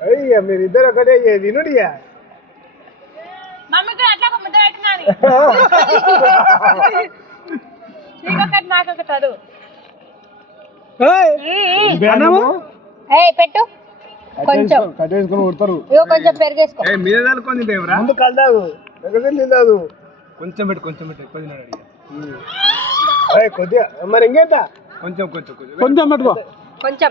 అయ్యా మీరిద్దరు ఒకటే తినుడియా మమ్మీకి అట్లా ఒక ముద్ద పెట్టినాను నీకొకటి నాకొకటి అడు పెట్టు కొంచెం కట్టేసుకొని కొడతారు కొంచెం పెరిగేసుకో మీద కలుకొని తింటేవరా ముందు కలదావు తిందాదు కొంచెం పెట్టు ఎక్కువ తిన్నాడు కొద్దిగా మరి ఇంకేంత కొంచెం పెట్టుకో కొంచెం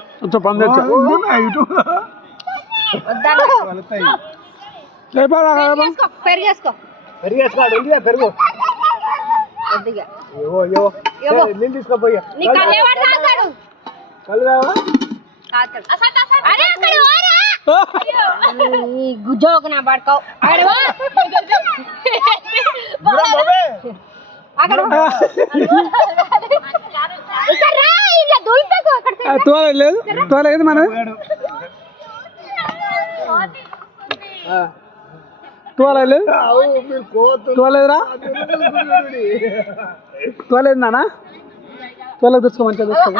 పెరిగేసుకో పెరుగు నేను తీసుకోపోయా కలుదావా గుజ్జోకు నా పడుకోవు తోలేదు మన తోలేదురా తోలేదు నానా తోలేదు తెచ్చుకో మంచిగా తెచ్చుకో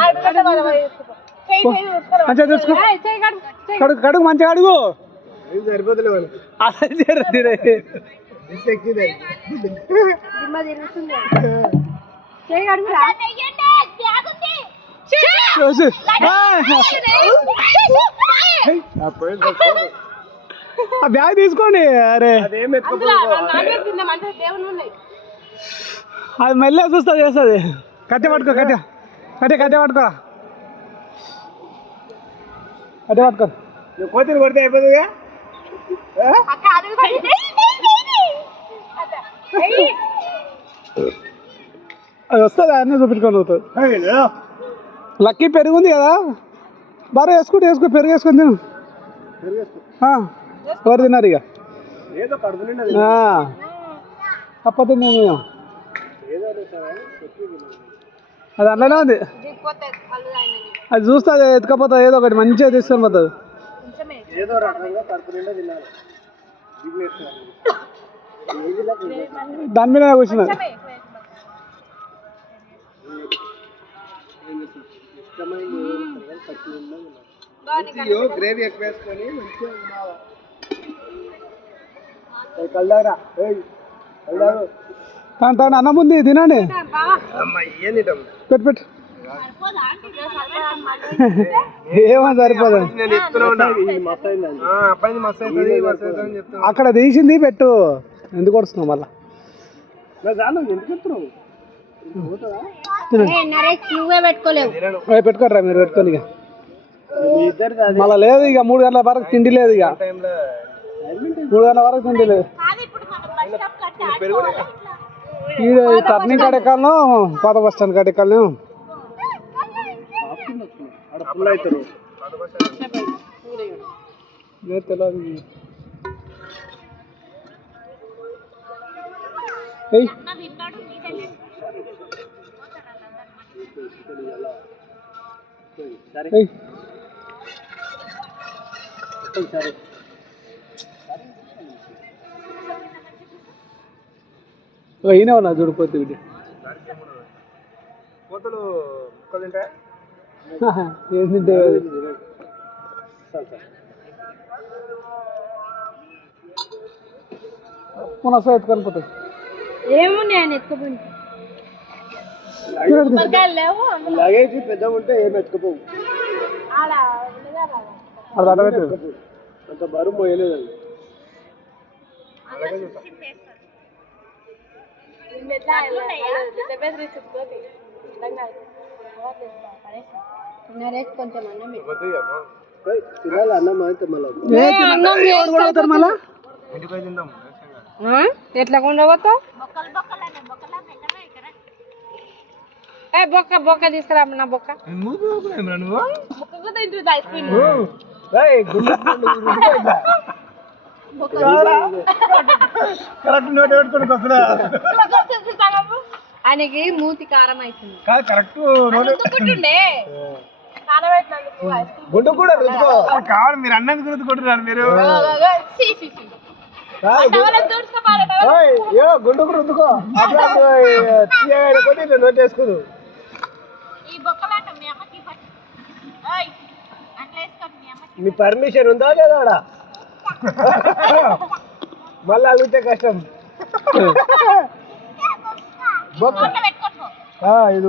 కడుగు మంచిగా అడుగు సరిపోతలే బ్యాగ్ తీసుకోండి అరే అది మెల్లే చూస్తుంది చేస్తుంది కట్టె పట్టుకో కట్టె పట్టుకో కోతిని కొడితే అయిపోతుందిగా అది వస్తుంది అన్నీ చూపించుకొని అవుతుంది లక్కీ పెరుగుంది కదా బాగా వేసుకో పెరుగు వేసుకొని తిను ఎవరు తిన్నారు ఇక తప్పదు నేను అది అందులోనే ఉంది అది చూస్తే అది ఎత్తుకపోతుంది ఏదో ఒకటి మంచిగా తీసుకొని పోతుంది దాని మీద కూర్చున్నా గ్రేవీ ఎక్కువ వేసుకొని మంచిగా తను అన్నం ఉంది తినండి పెట్టు ఏమో సరిపోదు అక్కడ తీసింది పెట్టు ఎందుకు వస్తున్నావు మళ్ళా పెట్టుకోరా మీరు పెట్టుకొని ఇక మళ్ళా లేదు ఇక 3 గంటల వరకు తిండి లేదు ఇక 3 గంటల వరకు తిండి లేదు ఈ టర్నింగ్ కాడ ఎక్కాలను పాత బస్ స్టాండ్ కాడ ఎక్కాలను తెలియదు అయినా ఉన్నా చూడిపోతే కోతలు తింటాయా ఏం తింటే పునః ఎత్తుకొని పోతాయి ఏమో నేను ఎత్తుకుపోయి లగేజ్ పెద్దగా ఉంటే ఏం ఎత్తుకుపోవు అంత బరువు మోయలేదండి కొంచెం అన్నం తినాలి అన్నం అయితే మళ్ళీ ఎట్లా ఉండబోతావు బొక్క తీసుకురా నా బొక్క ఆయనకి మూతి కారం అవుతుంది కరెక్ట్ గుండు కూడా కావాలి మీరు అన్నం గుర్తుకుంటున్నారు మీరు గుండు కూడా రుద్దుకో నోట్ వేసుకోదు మీ పర్మిషన్ ఉందా లేదా ఆడ? మళ్ళీ అడిగితే కష్టం. బొక్క. ఇది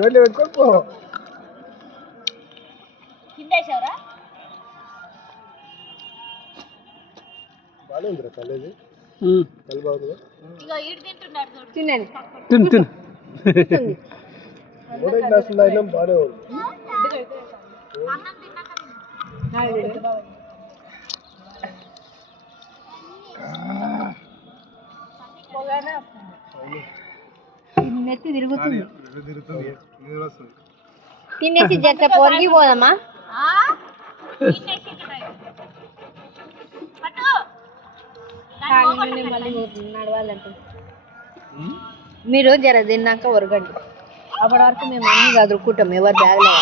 రోడ్లు పెట్టుకొని పో. బాగాలేదురా కలేది. కలు బాగుంది. తినండి. తిను తిను. మూడో క్లాసులో అయినా బాగానే ఉంది. నెత్తి తిరుగుతుంది. తినేసి జట్ట పొరిగి పోదమ్మా. నడవాలంటే మీరు జర తిన్నాక ఒరగండి. అప్పటి వరకు మేము అన్ని చదువుకుంటాం. ఎవరు బ్యాగ్లో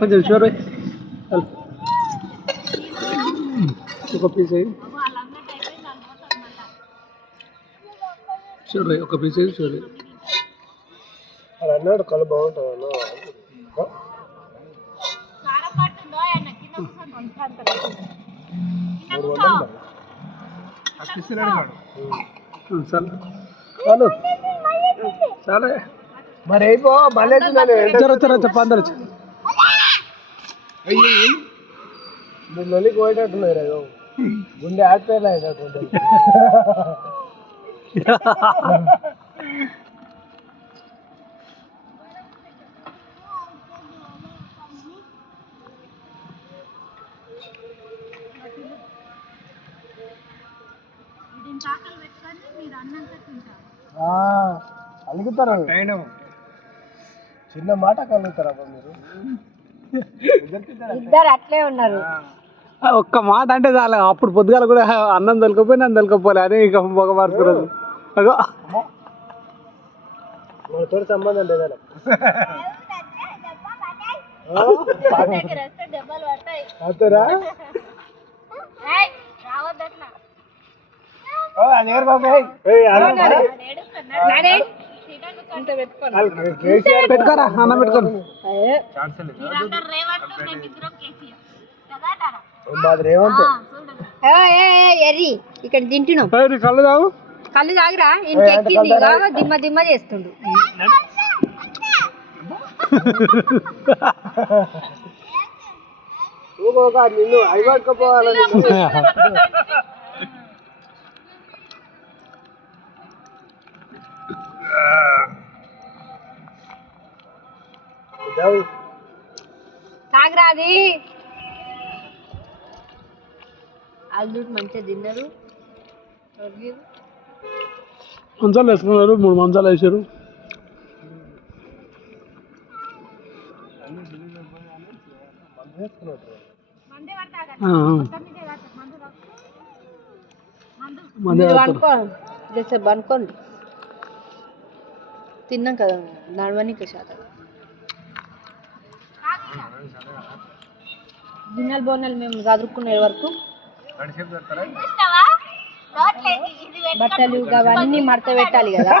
కొంచెం షూర్ ఒక పీస్ అయ్యి షూర్ ఒక పీస్ అయ్యి షూర్ అది అన్నాడు కలు బాగుంటుంది అన్న. చాలు చాలే మరి అయిపో మళ్ళీ చెప్ప అందరు మీరు లొల్లికి పోయేటట్టున్నారు ఏదో గుండె ఆడిపోయేలా అయినట్టు. అలుగుతారు. చిన్న మాట కలుగుతారు అబ్బా మీరు. ఇద్దరు అట్లే ఉన్నారు. ఒక్క మాట అంటే చాలు. అప్పుడు పొద్దుగాల కూడా అన్నం తొలకపోయి నన్ను తొలకపోలే అని ఇక ఒక మార్చుకున్నారు. అగో మనతో సంబంధం లేదా? పెట్టుకోరా అన్నం పెట్టుకోను. ఎర్రి ఇక్కడ తింటున్నాం. కళ్ళు తాగు. కళ్ళు తాగిరా ఇంకెక్కింది. దిమ్మ దిమ్మ చేస్తుండు. నిన్ను అయిపోకపోవాలని తాగరా అది. వాళ్ళు మంచిగా తిన్నారు. మంచాలు వేసుకున్నారు. 3 మంచాలు వేసారు. అనుకోండి తిన్నాం కదా నడవనికి శాతం. గిన్నెలు బోనాలు మేము చదువుకునే వరకు బట్టలు అవన్నీ మడత పెట్టాలి కదా.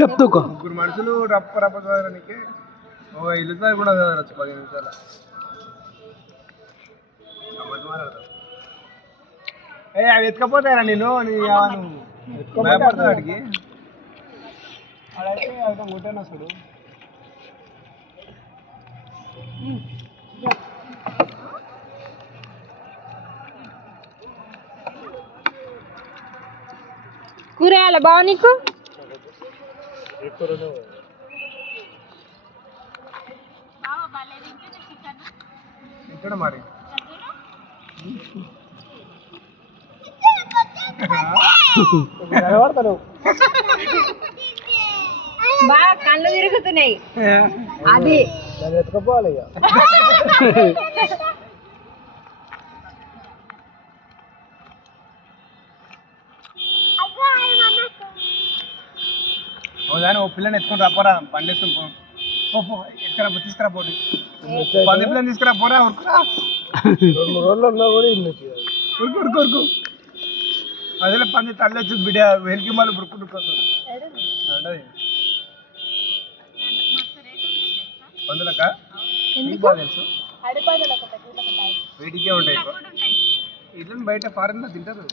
చెప్తూ ముగ్గురు మనుషులు రప్ప రప్ప చదవడానికి ఒక ఇల్లు కూడా చదవచ్చు 10 నిమిషాలు. అవి ఎత్తుకపోతాయరా నేను భయపడతావు వాటికి. అదైతే అర్థం కొట్టాను అసలు. కూరగాయల బావ నీకు ఇక్కడ మరి బాగా కళ్ళు తిరుగుతున్నాయి. అది ఎత్తుకపోవాలి ఇక. కానీ ఓ పిల్లని ఎత్తుకుని రాపోరా బండి వేసుకుని తీసుకురా పోటీ 10 పిల్లని తీసుకురా పోరా. ఉరుకురా 2 రోజులు ఉన్నా కూడా ఇల్లు ఉరుకు ఉరుకు ఉరుకు. అదే పంది తల్లి వచ్చి బిడ్డ వెలికి మళ్ళీ బురుక్కుంటుంది అంటది పందులక నీకు బాగా తెలుసు వీటికే ఉంటాయి ఇట్లా బయట ఫారెన్ లో తింటారు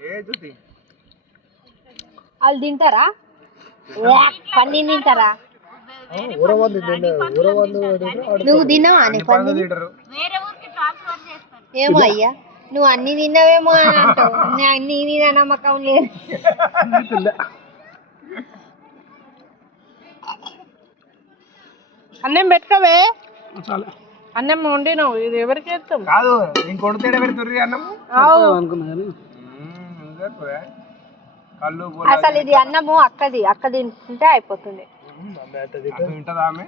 ఏ జ్యోతి వాళ్ళు తింటారా పంది తింటారా నువ్వు తిన్నావా అని పంది తింటారు ఏమో అయ్యా నువ్వు అన్ని తిన్నావేమో అని అంటావు అన్ని మీద నమ్మకం లేదు అన్నం పెట్టుకోవే చాలా అన్నం వండినావు ఇది ఎవరికి వేస్తాం కాదు నేను కొడుతేడే పెడుతుర్రి అన్నం అనుకున్నా కానీ కళ్ళు అసలు ఇది అన్నము అక్క తింటే అయిపోతుంది తింటదా ఆమె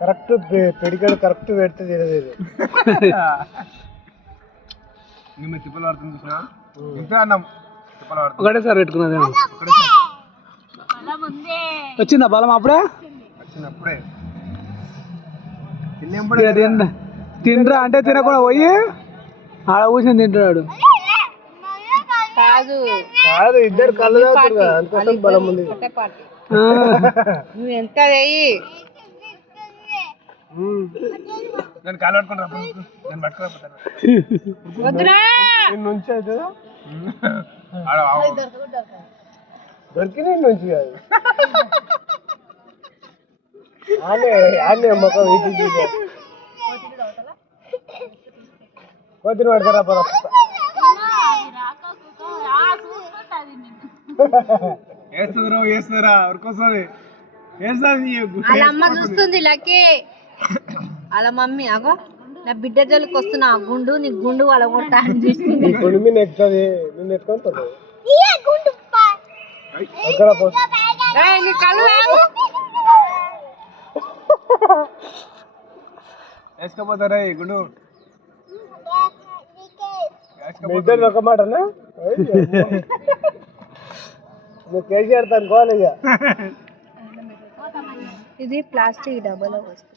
కరెక్ట్ పెడికాడు కరెక్ట్ పెడితే తినలేదు మేము తిప్పలు పడుతుంది చూసినా ఇంతే అన్నం తిప్పలు పడుతుంది ఒకటేసారి పెట్టుకున్నది ఒకటేసారి వచ్చిందా బలం అప్పుడే వచ్చినప్పుడే తినరా అంటే తినకుండా పోయి ఆడ కూర్చొని తింటున్నాడు కాదు కాదు ఇద్దరు కళ్ళు అందుకోసం బలం ఉంది నువ్వు ఎంత వేయి నేను కాలు పట్టుకుని రాను నేను పట్టుకోకపోతాను నుంచి అయితే దొరికిన నుంచి కాదు ఆనే మొక్క వీటి కొద్దిని పడతారా వేస్తుందిరా ఎవరికొస్తుంది వేస్తుంది వాళ్ళ అమ్మ చూస్తుంది లక్కీ వాళ్ళ మమ్మీ అగో నా బిడ్డ జోలికి వస్తున్నా గుండు నీ గుండు వాళ్ళ కొడతా అని చూస్తుంది గుండు మీద ఎక్కుతుంది నిన్ను ఎత్తుకొని నీ కళ్ళు వేసుకోపోతారా గుండు ఇద్దరు ఒక మాటనా నువ్వు కేజీ ఆడతాను కోవాలి ఇది ప్లాస్టిక్ డబ్బాలో వస్తుంది